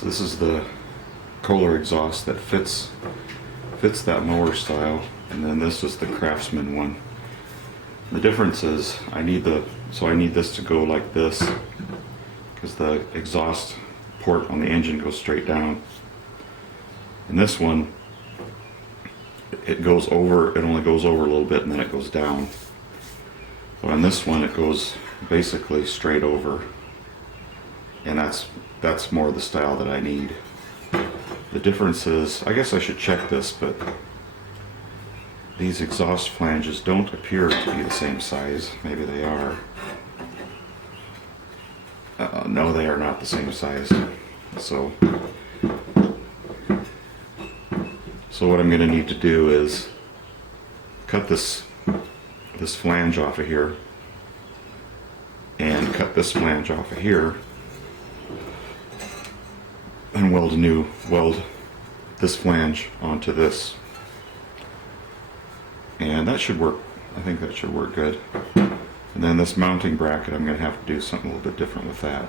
So this is the Kohler exhaust that fits that mower style, and then this is the Craftsman one. The difference is I need this to go like this because the exhaust port on the engine goes straight down. And this one, it only goes over a little bit and then it goes down. But on this one it goes basically straight over, and that's more the style that I need. The difference is, I guess I should check this, but these exhaust flanges don't appear to be the same size. Maybe they are. No, they are not the same size. So what I'm going to need to do is cut this flange off of here and cut this flange off of here and weld this flange onto this, and that should work. I think that should work good. And then this mounting bracket, I'm going to have to do something a little bit different with that.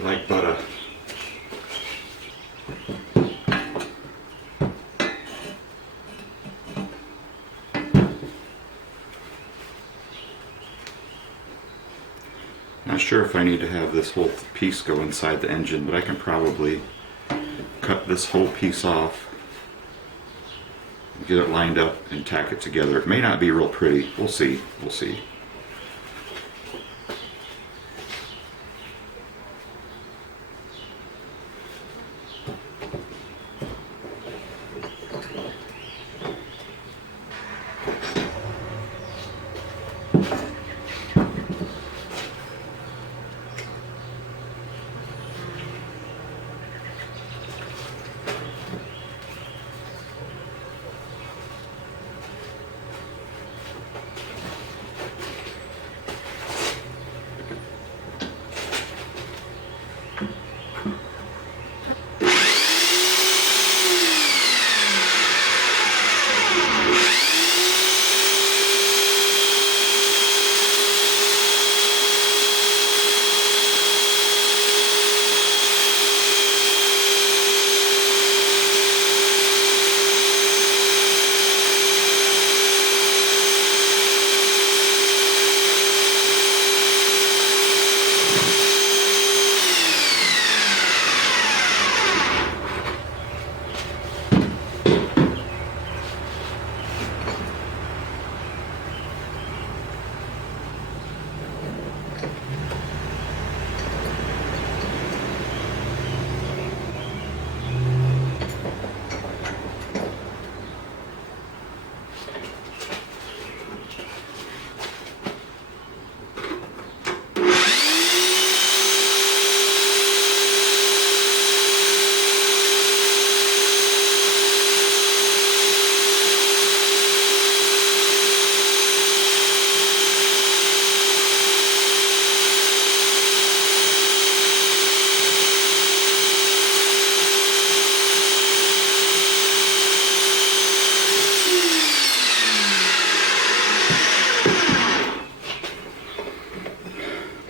Like butter. Not sure if I need to have this whole piece go inside the engine, but I can probably cut this whole piece off, get it lined up, and tack it together. It may not be real pretty. We'll see. We'll see.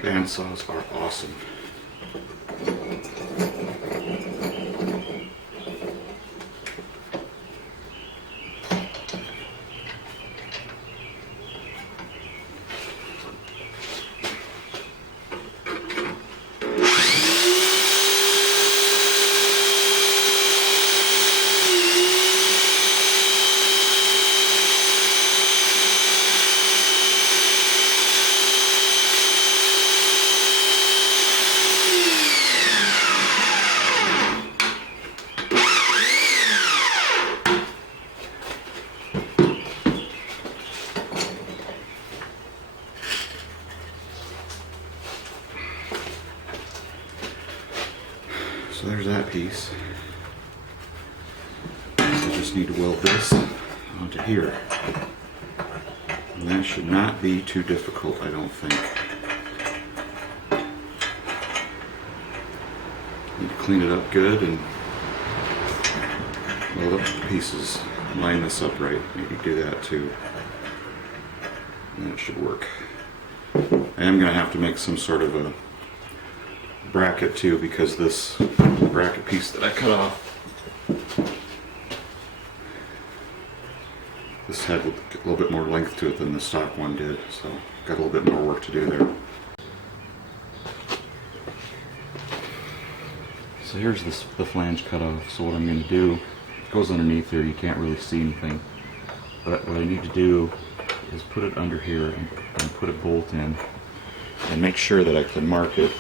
Bandsaws are awesome. So there's that piece. I just need to weld this onto here. And that should not be too difficult, I don't think. Need to clean it up good and weld up the pieces. Line this up right. Maybe do that too. And that should work. I am going to have to make some sort of a bracket too, because this bracket piece that I cut off, this had a little bit more length to it than the stock one did, so got a little bit more work to do there. So here's the flange cut off. So what I'm going to do, it goes underneath there, you can't really see anything, but what I need to do is put it under here and put a bolt in and make sure that I can mark it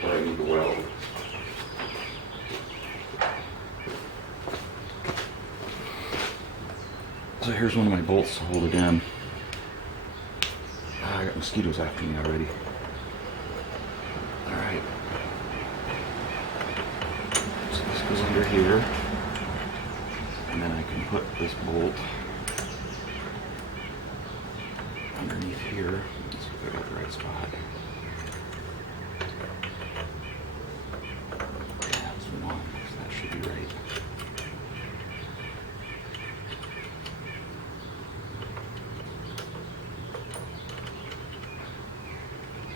where I need to weld. So here's one of my bolts to hold it in. I got mosquitoes after me already. Alright. So this goes under here. And then I can put this bolt underneath here. Let's see if I got the right spot. That's one, so that should be right.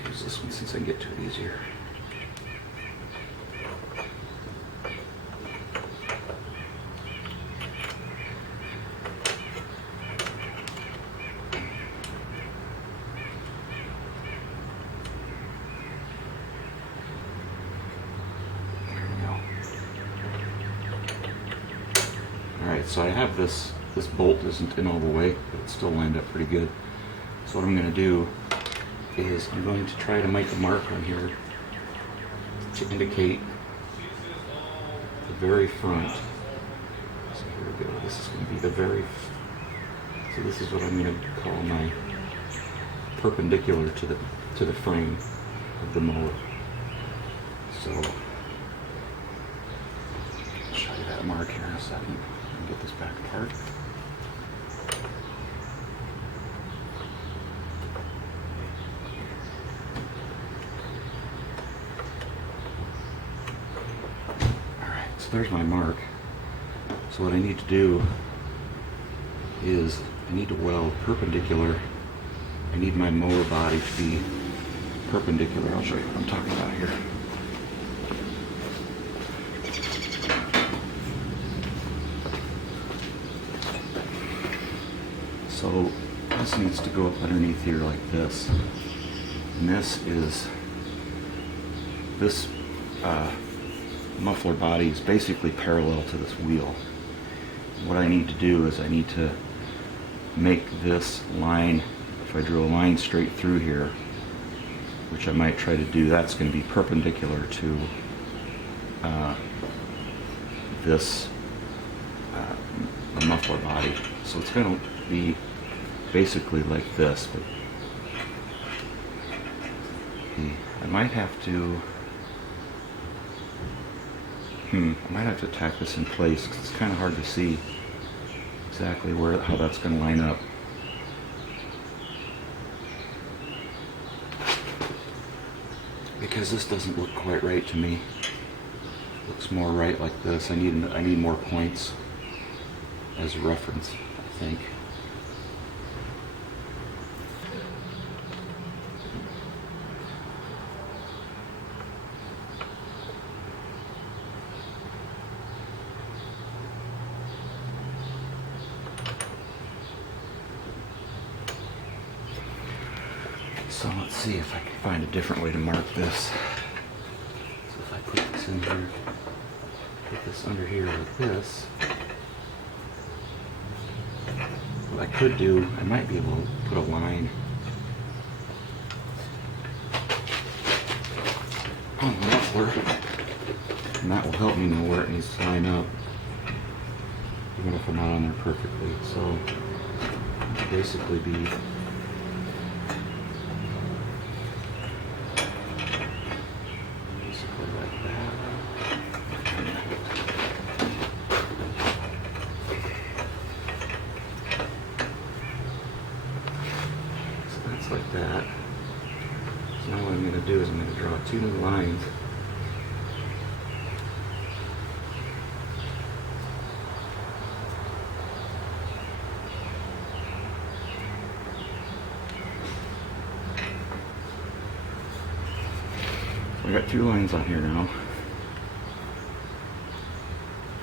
Use this one since I can get to it easier. Alright, so I have this bolt isn't in all the way, but it's still lined up pretty good. So what I'm going to do is I'm going to try to make a mark on here to indicate the very front. So here we go, this is going to be the very, so this is what I'm going to call my perpendicular to the frame of the mower. So I'll show you that mark here in a second. Get this back apart. Alright, so there's my mark. So what I need to do is I need to weld perpendicular. I need my mower body to be perpendicular. I'll show you what I'm talking about here. So this needs to go up underneath here like this. And this muffler body is basically parallel to this wheel. What I need to do is I need to make this line, if I drew a line straight through here, which I might try to do, that's going to be perpendicular to this muffler body. So it's going to be basically like this, but I might have to tack this in place because it's kind of hard to see exactly how that's going to line up. Because this doesn't look quite right to me. It looks more right like this. I need more points as a reference, I think. So let's see if I can find a different way to mark this. So if I put this in here, put this under here like this, what I could do, I might be able to put a line on the muffler, and that will help me know where it needs to line up, even if I'm not on there perfectly. So it'll basically be like that. that. So now what I'm going to do is I'm going to draw 2 new lines. So I got 2 lines on here now.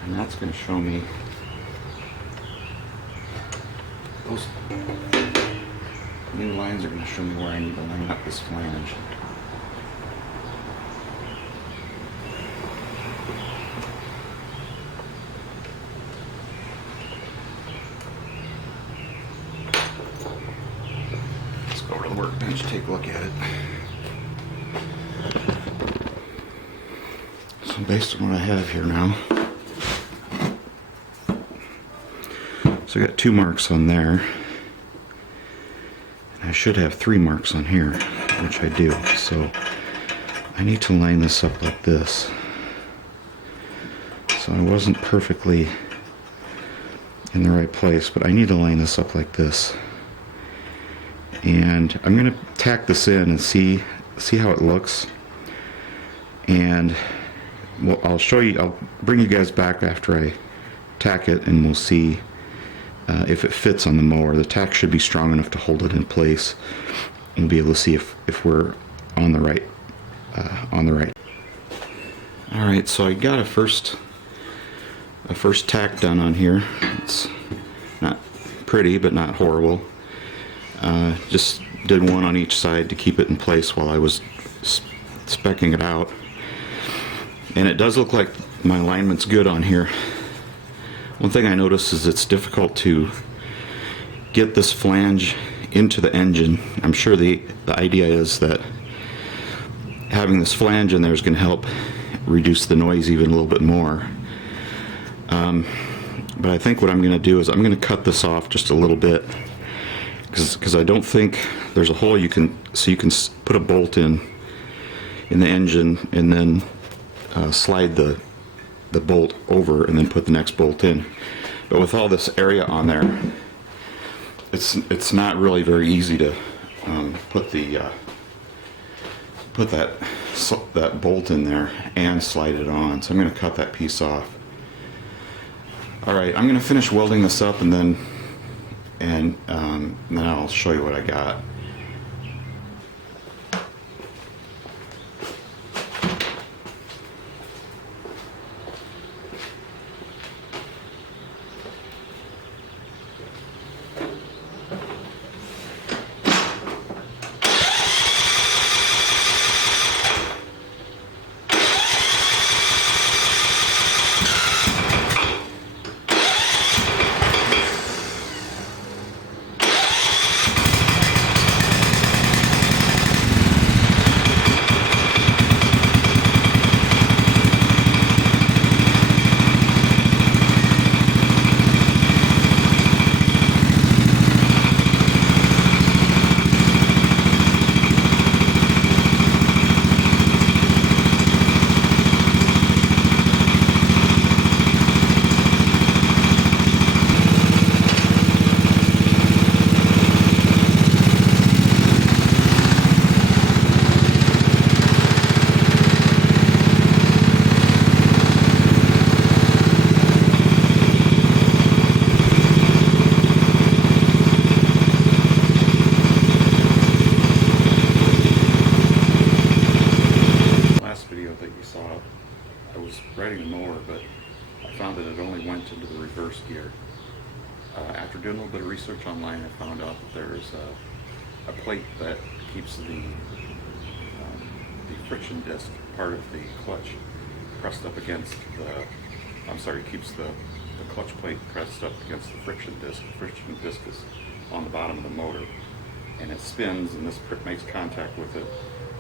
And that's going to show me those new lines are going to show me where I need to line up this flange. Let's go over to the workbench, take a look at it. So based on what I have here now, so I got 2 marks on there. I should have 3 marks on here, which I do. So I need to line this up like this. So I wasn't perfectly in the right place, but I need to line this up like this. And I'm going to tack this in and see how it looks. And well, I'll bring you guys back after I tack it, and we'll see if it fits on the mower. The tack should be strong enough to hold it in place, and we'll be able to see if we're on the right. All right, so I got a first tack done on here. It's not pretty, but not horrible. Just did one on each side to keep it in place while I was specking it out, and it does look like my alignment's good on here. One thing I noticed is it's difficult to get this flange into the engine. I'm sure the idea is that having this flange in there is going to help reduce the noise even a little bit more. But I think what I'm going to do is I'm going to cut this off just a little bit, because I don't think there's a hole you can put a bolt in the engine and then slide the bolt over and then put the next bolt in. But with all this area on there, it's not really very easy to put that bolt in there and slide it on. So I'm going to cut that piece off. All right, I'm going to finish welding this up, and then I'll show you what I got. Riding the mower, but I found that it only went into the reverse gear. After doing a little bit of research online, I found out that there's a plate that keeps the friction disc part of the clutch pressed up against keeps the clutch plate pressed up against the friction disc. The friction disc is on the bottom of the motor, and it spins, and this makes contact with it,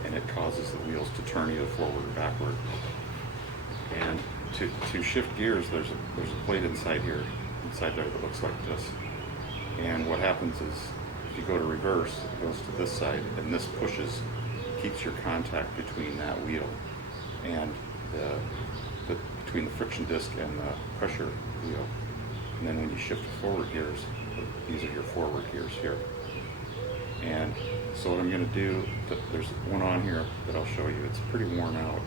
and it causes the wheels to turn either forward or backward. And to shift gears, there's a plate inside there that looks like this. And what happens is, if you go to reverse, it goes to this side, and this keeps your contact between that wheel and between the friction disc and the pressure wheel. And then when you shift to forward gears, these are your forward gears here. And So what I'm going to do, there's one on here that I'll show you. It's pretty worn out,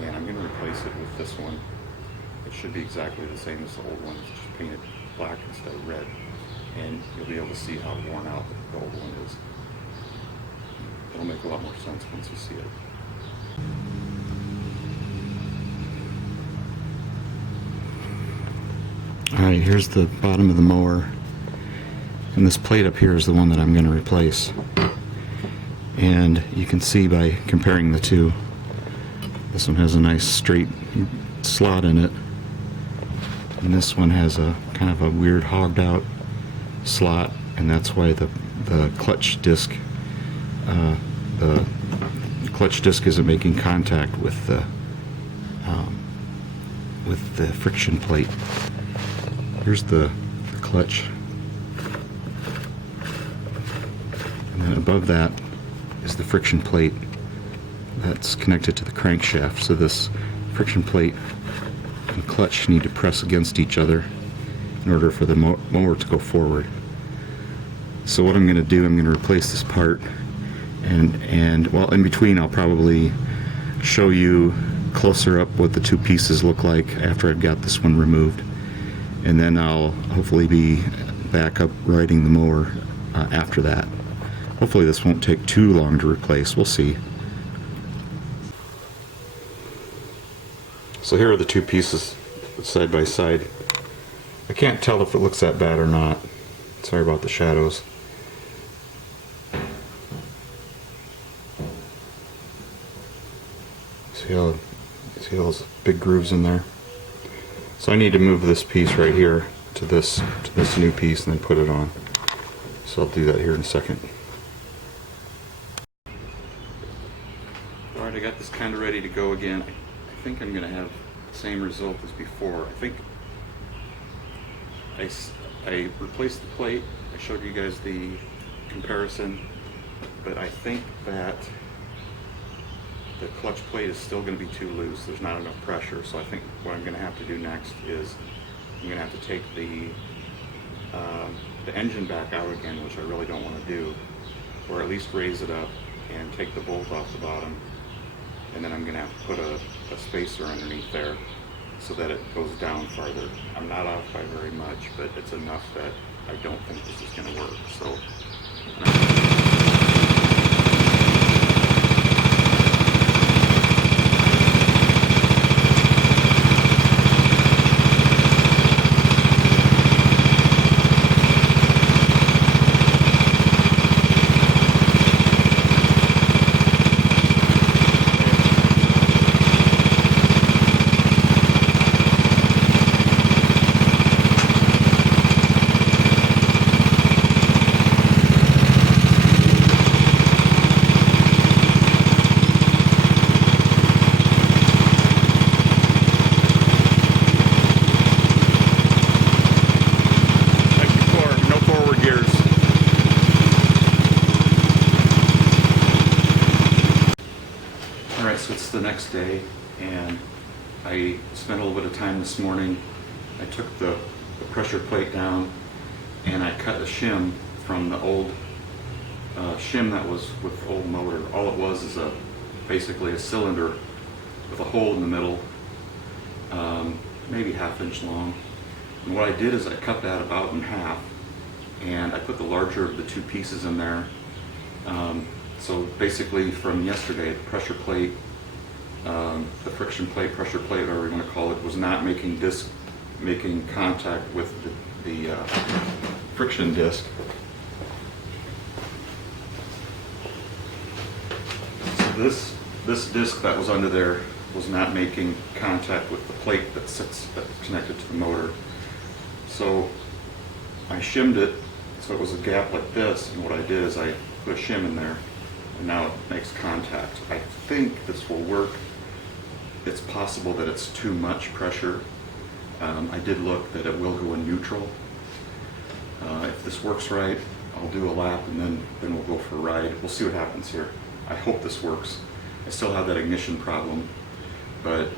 and I'm going to replace it with this one. It should be exactly the same as the old one. It's just painted black instead of red, and you'll be able to see how worn out the old one is. It'll make a lot more sense once you see it. Alright, here's the bottom of the mower, and this plate up here is the one that I'm going to replace. And you can see by comparing the two, this one has a nice straight slot in it, and this one has a kind of a weird hogged out slot, and that's why the clutch disc isn't making contact with the friction plate. Here's the clutch, and then above that is the friction plate that's connected to the crankshaft. So this friction plate and clutch need to press against each other in order for the mower to go forward. So what I'm going to do, I'm going to replace this part, and well, in between I'll probably show you closer up what the two pieces look like after I've got this one removed, and then I'll hopefully be back up riding the mower after that. Hopefully this won't take too long to replace. We'll see. So here are the two pieces side by side. I can't tell if it looks that bad or not. Sorry about the shadows. See those big grooves in there? So I need to move this piece right here to this new piece and then put it on. So I'll do that here in a second. Alright, I got this kind of ready to go again. I think I'm going to have the same result as before. I think I replaced the plate. I showed you guys the comparison, but I think that the clutch plate is still going to be too loose. There's not enough pressure, so I think what I'm going to have to do next is I'm going to have to take the engine back out again, which I really don't want to do, or at least raise it up and take the bolt off the bottom, and then I'm going to have to put a spacer underneath there so that it goes down farther. I'm not off by very much, but it's enough that I don't think this is going to work. So. Alright, so it's the next day, and I spent a little bit of time this morning. I took the pressure plate down, and I cut a shim from the old shim that was with the old motor. All it was is basically a cylinder with a hole in the middle, maybe ½ inch long. And what I did is I cut that about in half, and I put the larger of the two pieces in there. So basically from yesterday, the pressure plate, the friction plate, pressure plate, whatever you want to call it, was not making contact with the friction disc. So this disc that was under there was not making contact with the plate that's connected to the motor. So I shimmed it so it was a gap like this, and what I did is I put a shim in there, and now it makes contact. I think this will work. It's possible that it's too much pressure. I did look that it will go in neutral. If this works right, I'll do a lap, and then we'll go for a ride. We'll see what happens here. I hope this works. I still have that ignition problem, but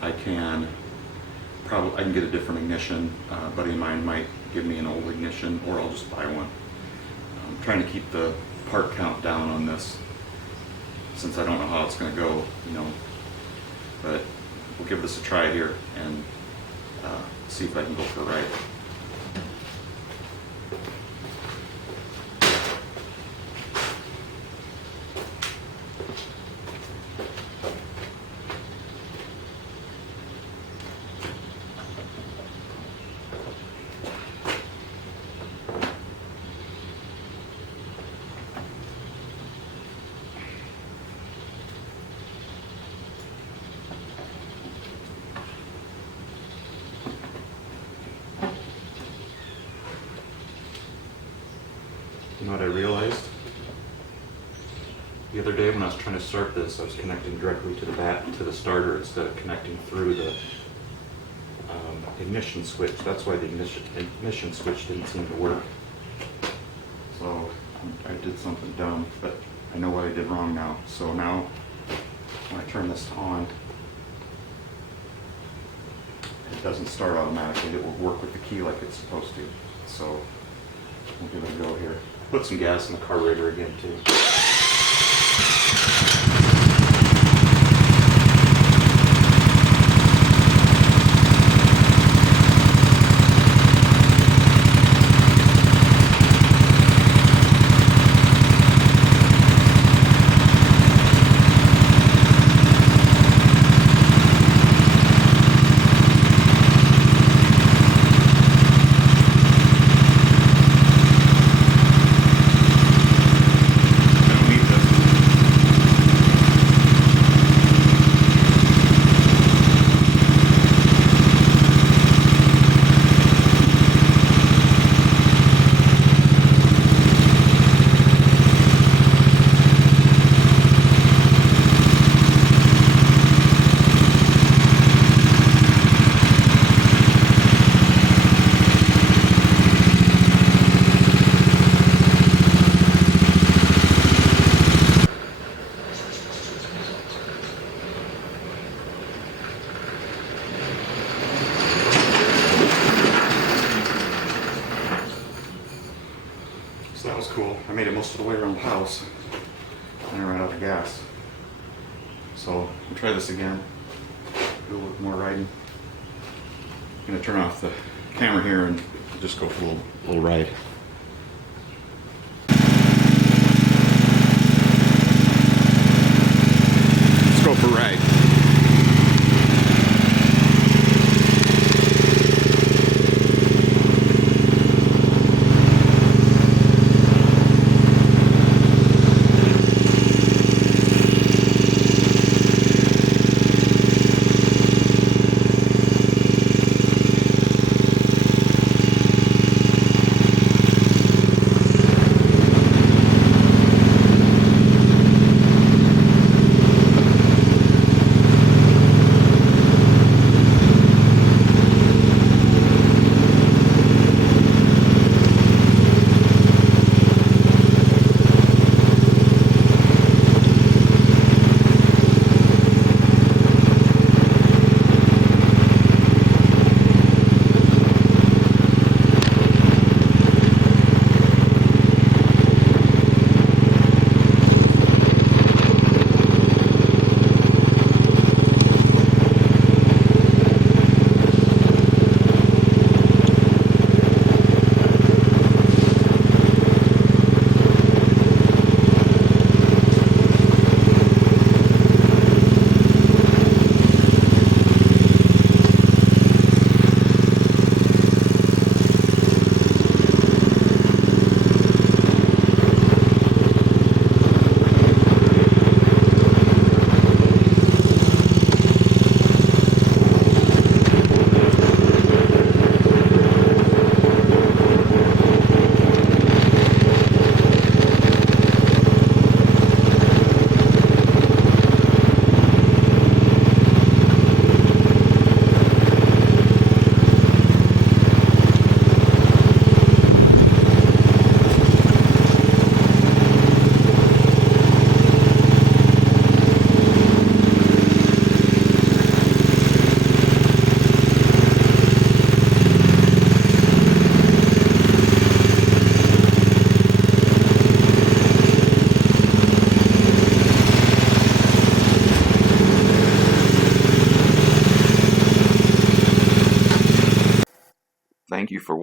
I can get a different ignition. A buddy of mine might give me an old ignition, or I'll just buy one. I'm trying to keep the part count down on this, since I don't know how it's going to go, you know. But we'll give this a try here and see if I can go for a ride. You know what I realized? The other day when I was trying to start this, I was connecting directly to the starter instead of connecting through the ignition switch. That's why the ignition switch didn't seem to work. So I did something dumb, but I know what I did wrong now. So now when I turn this on, it doesn't start automatically. It will work with the key like it's supposed to. So we'll give it a go here. Put some gas in the carburetor again too. So that was cool. I made it most of the way around the house and I ran out of gas. So we'll try this again. Do a little more riding. I'm gonna turn off the camera here and just go for a little ride. Let's go for a ride.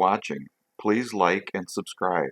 watching. Please like and subscribe.